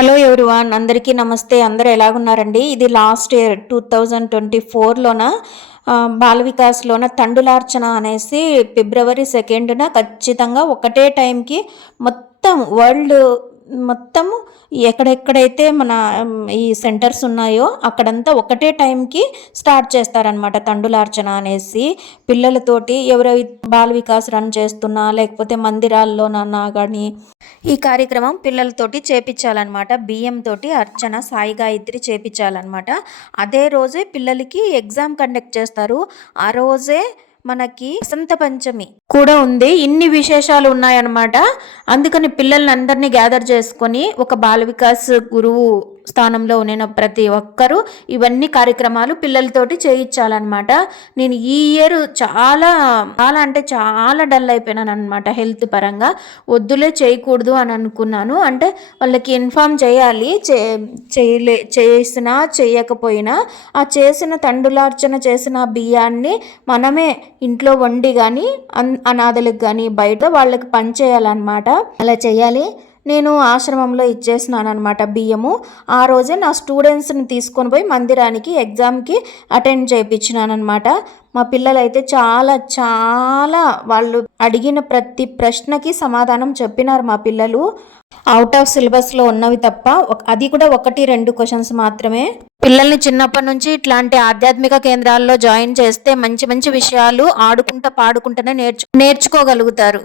Hello everyone, అందరికీ నమస్తే. అందరూ ఎలాగున్నారండి? ఇది లాస్ట్ ఇయర్ 2024లోన బాల వికాస్లోన తండులార్చన అనేసి ఫిబ్రవరి 2న ఖచ్చితంగా ఒకటే టైంకి మొత్తం వరల్డ్ మొత్తము ఎక్కడెక్కడైతే మన ఈ సెంటర్స్ ఉన్నాయో అక్కడంతా ఒకటే టైంకి స్టార్ట్ చేస్తారనమాట తండులార్చన అనేసి. పిల్లలతోటి ఎవరైతే బాల వికాస్ రన్ చేస్తున్నా లేకపోతే మందిరాల్లోనన్నా కానీ ఈ కార్యక్రమం పిల్లలతోటి చేపించాలన్నమాట. బియ్యంతో అర్చన సాయి గాయత్రి చేపించాలన్నమాట. అదే రోజే పిల్లలకి ఎగ్జామ్ కండక్ట్ చేస్తారు. ఆ రోజే మనకి వసంత పంచమి కూడా ఉంది. ఇన్ని విశేషాలు ఉన్నాయన్నమాట. అందుకని పిల్లల్ని అందరినీ గ్యాదర్ చేసుకొని ఒక బాల వికాస్ గురువు స్థానంలో ఉన్న ప్రతి ఒక్కరూ ఇవన్నీ కార్యక్రమాలు పిల్లలతోటి చేయించాలన్నమాట. నేను ఈ ఇయర్ చాలా చాలా అంటే చాలా డల్ అయిపోయినాను అనమాట. హెల్త్ పరంగా వద్దులే చేయకూడదు అని అనుకున్నాను. అంటే వాళ్ళకి ఇన్ఫామ్ చేయాలి, చేసినా చేయకపోయినా ఆ చేసిన తండులార్చన చేసిన బియ్యాన్ని మనమే ఇంట్లో వండి కానీ అనాథలకు కానీ బయట వాళ్ళకి పంచేయాలన్నమాట. అలా చేయాలి. నేను ఆశ్రమంలో ఇచ్చేసినాను అనమాట బియ్యము. ఆ రోజే నా స్టూడెంట్స్ని తీసుకొని పోయి మందిరానికి ఎగ్జామ్కి అటెండ్ చేయించినాను అనమాట. మా పిల్లలైతే చాలా చాలా వాళ్ళు అడిగిన ప్రతి ప్రశ్నకి సమాధానం చెప్పినారు మా పిల్లలు. అవుట్ ఆఫ్ సిలబస్లో ఉన్నవి తప్ప అది కూడా 1-2 క్వశ్చన్స్ మాత్రమే. పిల్లల్ని చిన్నప్పటి నుంచి ఇట్లాంటి ఆధ్యాత్మిక కేంద్రాల్లో జాయిన్ చేస్తే మంచి మంచి విషయాలు ఆడుకుంటా పాడుకుంటూనే నేర్చుకోగలుగుతారు.